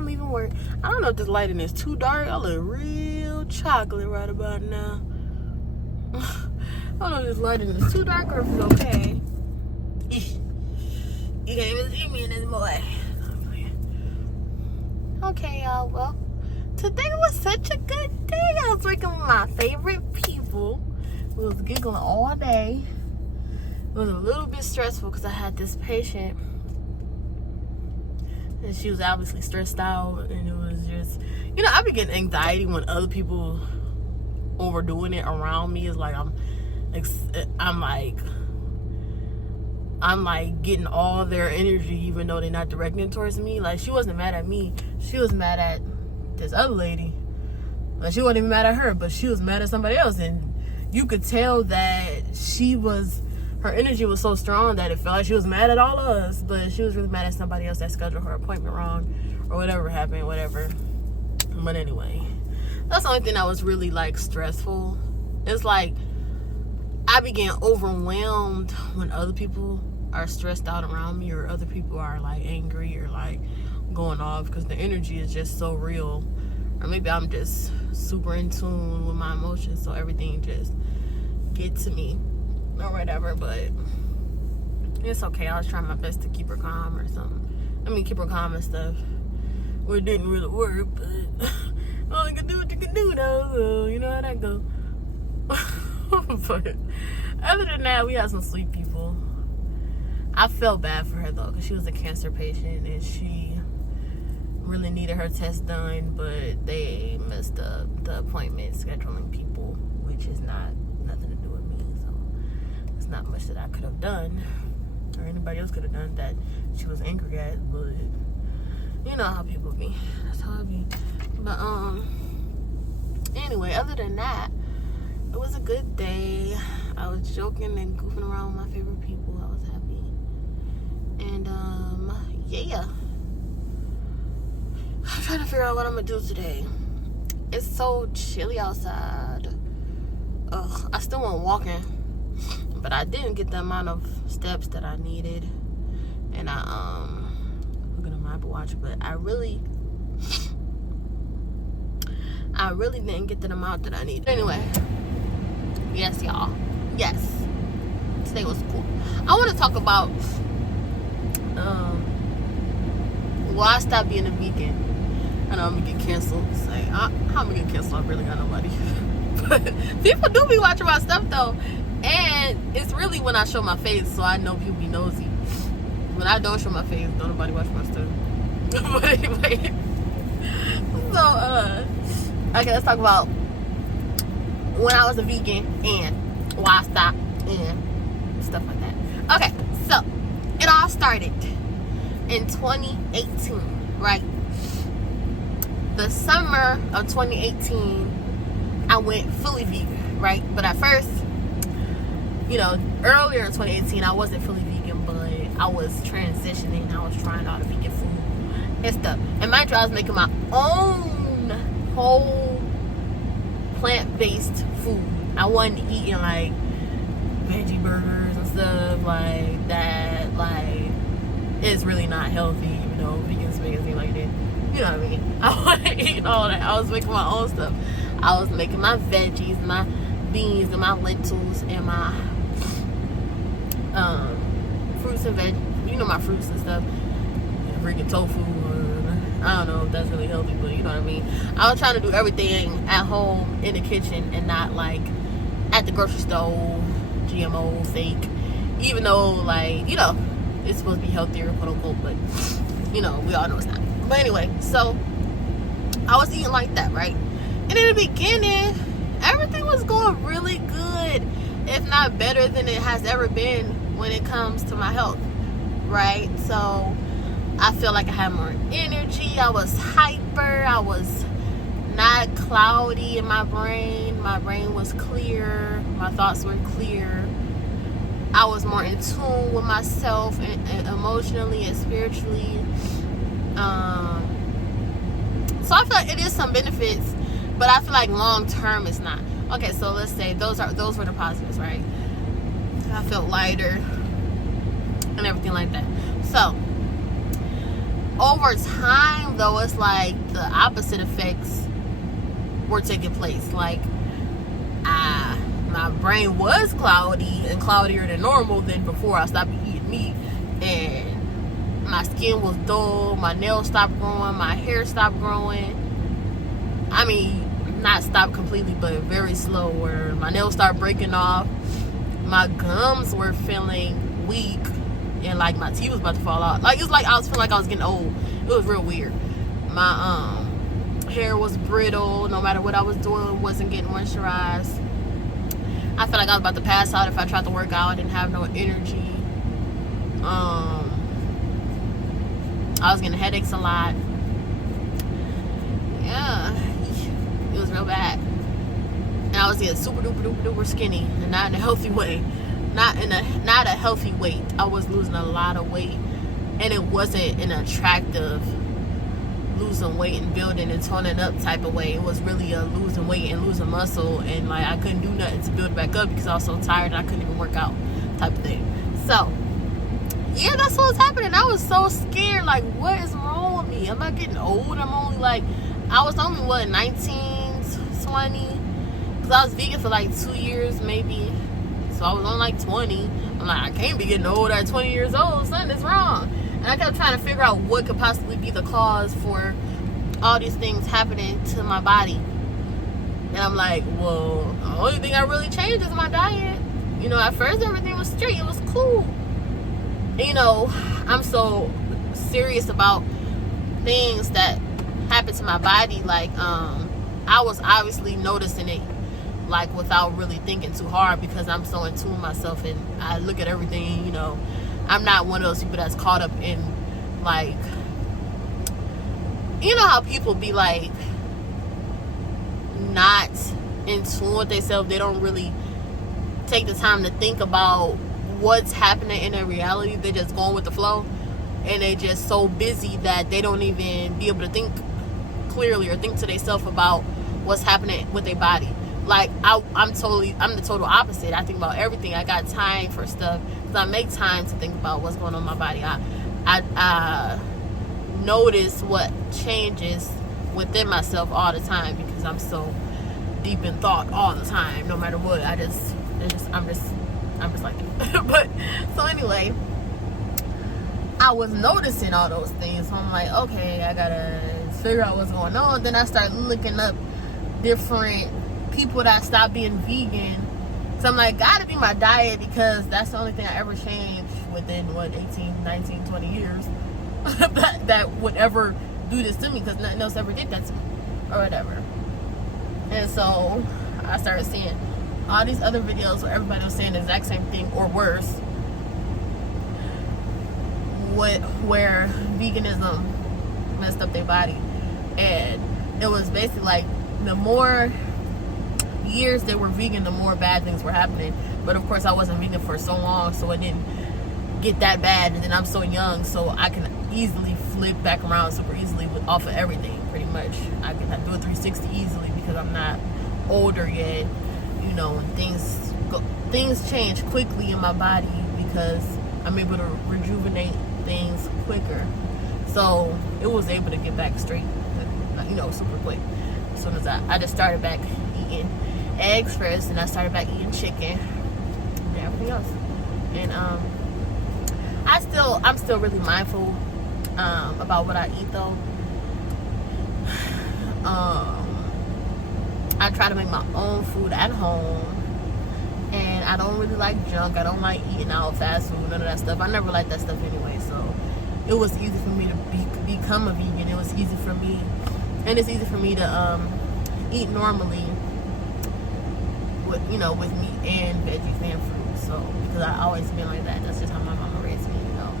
I'm leaving work. I don't know if this lighting is too dark. I look real chocolate right about now. I don't know if this lighting is too dark or if it's okay. You can't even see me in this boy. Okay, y'all. Well, today was such a good day. I was working with my favorite people. We was giggling all day. It was a little bit stressful because I had this patient and she was obviously stressed out, and it was just, I be getting anxiety when other people overdoing it around me. It's like I'm like getting all their energy even though they're not directing it towards me. Like, she wasn't mad at me, she was mad at this other lady. Like, she wasn't even mad at her, but she was mad at somebody else, and you could tell that her energy was so strong that it felt like she was mad at all of us, but she was really mad at somebody else that scheduled her appointment wrong or whatever happened, whatever. But anyway, that's the only thing that was really like stressful. It's like I began overwhelmed when other people are stressed out around me, or other people are like angry or like going off, because the energy is just so real. Or maybe I'm just super in tune with my emotions, so everything just gets to me or whatever. But it's okay. I was trying my best to keep her calm or something. Keep her calm and stuff. Well, it didn't really work, but well, you can do what you can do though, so you know how that goes. But other than that, we had some sweet people. I felt bad for her though, because she was a cancer patient and she really needed her test done, but they messed up the appointment scheduling people, which is nothing to do with me. So there's not much that I could have done, or anybody else could have done, that she was angry at. But you know how people be. That's how I be. But anyway, other than that, it was a good day. I was joking and goofing around with my favorite people. I was happy. And yeah. I'm trying to figure out what I'm gonna do today. It's so chilly outside. Ugh, I still went walking, but I didn't get the amount of steps that I needed. And I'm looking at my Apple Watch, but I really didn't get the amount that I needed. Anyway, yes, y'all. Yes, today was cool. I want to talk about why I stopped being a vegan. I know I'm gonna get canceled. Say, how am I gonna get canceled? I really got nobody. But people do be watching my stuff though, and it's really when I show my face, so I know people be nosy. When I don't show my face, don't nobody watch my stuff. But anyway, so okay, let's talk about when I was a vegan and why I stopped and stuff like that. Okay, so it all started in 2018, right? The summer of 2018, I went fully vegan, right? But at first, earlier in 2018, I wasn't fully vegan, but I was transitioning. I was trying all the vegan food and stuff. And mind you, I was making my own whole plant-based food. I wasn't eating like veggie burgers and stuff like that. Like, it's really not healthy, even though vegans make it seem like it is. You know what I mean? I wasn't eating all that. I was making my own stuff. I was making my veggies, my beans, and my lentils, and my fruits and veg. My fruits and stuff. Freaking tofu. I don't know if that's really healthy, but you know what I mean. I was trying to do everything at home in the kitchen and not like at the grocery store, GMO, fake. Even though, like, it's supposed to be healthier, quote unquote, but we all know it's not. But anyway, so I was eating like that, right? And in the beginning, everything was going really good, if not better than it has ever been when it comes to my health, right? So I feel like I had more energy. I was hyper. I was not cloudy in my brain. My brain was clear. My thoughts were clear. I was more in tune with myself and emotionally and spiritually. So I feel like it is some benefits, but I feel like long term it's not. Okay, so let's say those were the positives, right? I felt lighter and everything like that. So over time, though, it's like the opposite effects were taking place. Like, my brain was cloudy and cloudier than normal than before I stopped eating meat, and my skin was dull, my nails stopped growing, my hair stopped growing. I mean, not stopped completely, but very slow, where my nails started breaking off, my gums were feeling weak, and like my teeth was about to fall out. Like, it was like I was feeling like I was getting old. It was real weird. My hair was brittle. No matter what I was doing, wasn't getting moisturized. I felt like I was about to pass out if I tried to work out. I didn't have no energy. I was getting headaches a lot. Yeah, it was real bad. And I was getting super duper duper duper skinny, and not in a healthy way. Not a healthy weight. I was losing a lot of weight, and it wasn't an attractive losing weight and building and toning up type of way. It was really a losing weight and losing muscle, and like I couldn't do nothing to build back up because I was so tired and I couldn't even work out type of thing. So yeah, that's what was happening. I was so scared, like, what is wrong with me? Am I getting old? I'm only like, I was only what, 19, 20, because I was vegan for like 2 years maybe. So I was on like 20. I'm like, I can't be getting old at 20 years old. Something is wrong. And I kept trying to figure out what could possibly be the cause for all these things happening to my body. And I'm like, well, the only thing I really changed is my diet. You know, at first everything was straight. It was cool. And, you know, I'm so serious about things that happen to my body. Like, I was obviously noticing it, like, without really thinking too hard, because I'm so in tune with myself and I look at everything, you know. I'm not one of those people that's caught up in, like, you know how people be like not in tune with themselves. They don't really take the time to think about what's happening in their reality. They're just going with the flow, and they just so busy that they don't even be able to think clearly or think to themselves about what's happening with their body. Like, I'm the total opposite. I think about everything. I got time for stuff because I make time to think about what's going on in my body. I notice what changes within myself all the time because I'm so deep in thought all the time. No matter what, I'm just like that. But so anyway, I was noticing all those things. So I'm like, okay, I gotta figure out what's going on. Then I start looking up different people that stopped being vegan. So I'm like, gotta be my diet, because that's the only thing I ever changed within, what, 18, 19, 20 years that would ever do this to me, because nothing else ever did that to me or whatever. And so I started seeing all these other videos where everybody was saying the exact same thing or worse, where veganism messed up their body. And it was basically like, the more years they were vegan, the more bad things were happening. But of course I wasn't vegan for so long, so it didn't get that bad. And then I'm so young, so I can easily flip back around super easily off of everything, pretty much. I can do a 360 easily because I'm not older yet, you know. And things change quickly in my body because I'm able to rejuvenate things quicker. So it was able to get back straight, you know, super quick. As soon as I just started back eating eggs first, and I started back eating chicken and everything else. And I'm still really mindful about what I eat, though. I try to make my own food at home, and I don't really like junk. I don't like eating out fast food, none of that stuff. I never liked that stuff anyway, so it was easy for me to become a vegan. It was easy for me, and it's easy for me to eat normally with meat and veggies and fruit. So because I always been like that. That's just how my mama raised me. You know,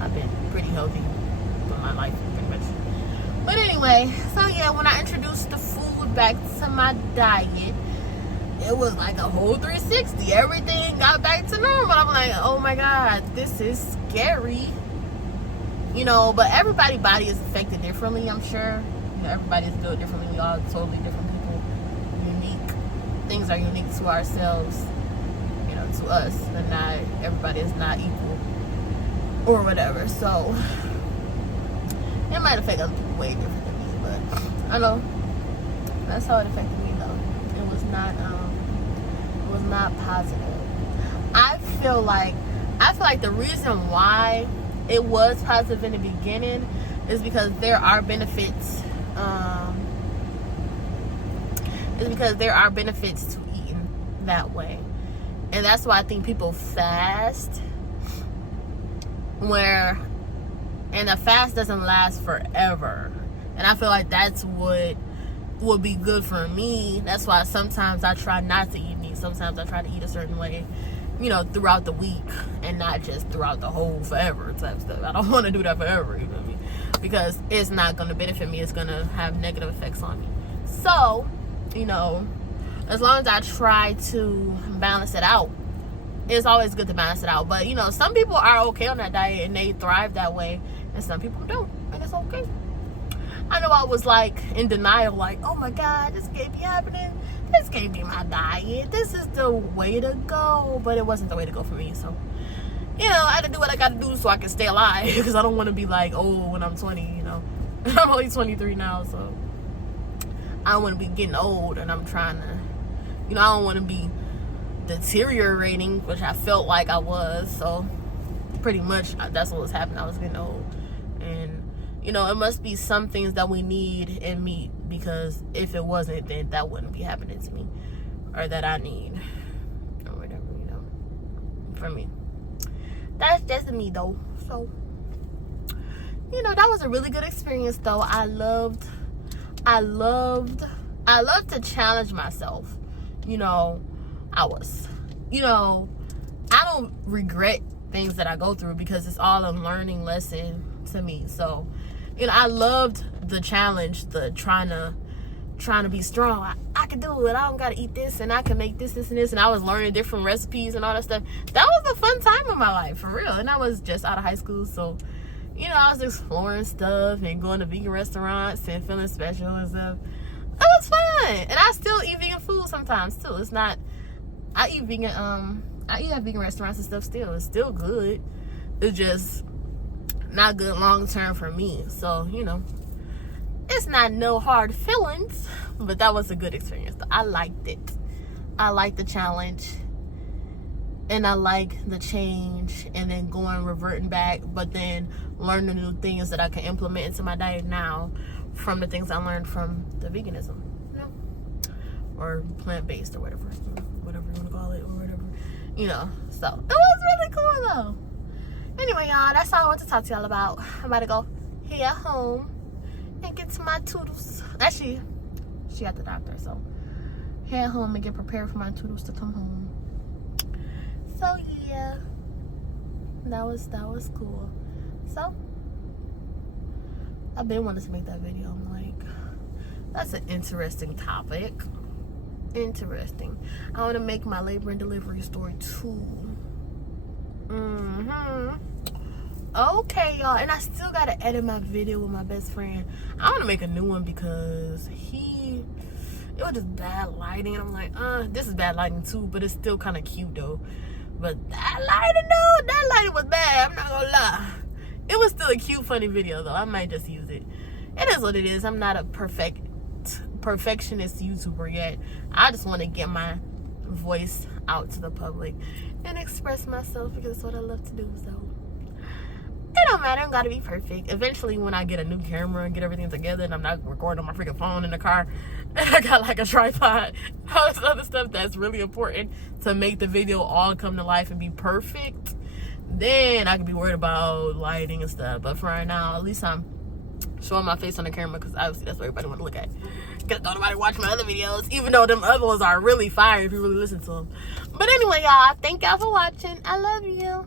I've been pretty healthy for my life, pretty much. But anyway, so yeah, when I introduced the food back to my diet, it was like a whole 360. Everything got back to normal. I'm like, oh my God, this is scary. You know, but everybody's body is affected differently, I'm sure. You know, everybody's built differently. We all totally different people. Unique. Things are unique to ourselves, you know, to us. And not everybody is not equal or whatever. So might affect other people way different than me, but I know that's how it affected me though. It was not positive. I feel like the reason why it was positive in the beginning is because there are benefits. To eating that way, and that's why I think people fast. And a fast doesn't last forever, and I feel like that's what would be good for me. That's why sometimes I try not to eat meat. Sometimes I try to eat a certain way, throughout the week, and not just throughout the whole forever type stuff. I don't want to do that forever, you know what I mean? Because it's not going to benefit me. It's going to have negative effects on me. So, as long as I try to balance it out, it's always good to balance it out. But, some people are okay on that diet and they thrive that way, and some people don't, and it's okay. I know I was in denial, oh my God, this can't be happening. This can't be my diet. This is the way to go. But it wasn't the way to go for me. So, I had to do what I got to do so I can stay alive. Because I don't want to be old when I'm 20, I'm only 23 now, so I don't want to be getting old and I'm trying to, I don't want to be deteriorating, which I felt like I was. So, pretty much that's what was happening. I was getting old. And it must be some things that we need in meat, because if it wasn't, then that wouldn't be happening to me, or that I need, or whatever, for me. That's just me though. So, that was a really good experience though. I loved to challenge myself. I don't regret things that I go through, because it's all a learning lesson to me. So, I loved the challenge, the trying to be strong. I can do it. I don't gotta eat this, and I can make this, and this. And I was learning different recipes and all that stuff. That was a fun time in my life, for real. And I was just out of high school, so I was exploring stuff and going to vegan restaurants and feeling special and stuff. It was fun, and I still eat vegan food sometimes too. It's not. I eat at vegan restaurants and stuff still. It's still good. It's just not good long term for me. So, it's not no hard feelings, but that was a good experience. I liked it. I liked the challenge, and I like the change, and then reverting back, but then learning new things that I can implement into my diet now from the things I learned from the veganism, or plant-based, or whatever you want to call it, or whatever, so it was really cool though. Anyway, y'all, that's all I want to talk to y'all about. I'm about to go here home and get to my toodles. Actually, she got the doctor, so head home and get prepared for my toodles to come home. So yeah, that was cool. So I've been wanting to make that video. I'm like, that's an interesting topic. Interesting. I want to make my labor and delivery story too. Okay, y'all, and I still gotta edit my video with my best friend. I want to make a new one because it was just bad lighting, and I'm like, this is bad lighting too, but it's still kind of cute though. But that lighting was bad. I'm not gonna lie. It was still a cute, funny video though. I might just use it. It is what it is. I'm not a perfectionist YouTuber yet. I just want to get my voice out to the public and express myself, because it's what I love to do. So it don't matter. I don't gotta be perfect. Eventually, when I get a new camera and get everything together, and I'm not recording on my freaking phone in the car, and I got a tripod, all this other stuff that's really important to make the video all come to life and be perfect, then I can be worried about lighting and stuff. But for right now, at least I'm showing my face on the camera, because obviously that's what everybody want to look at. Because nobody watch my other videos, even though them other ones are really fire if you really listen to them. But anyway, y'all, thank y'all for watching. I love you.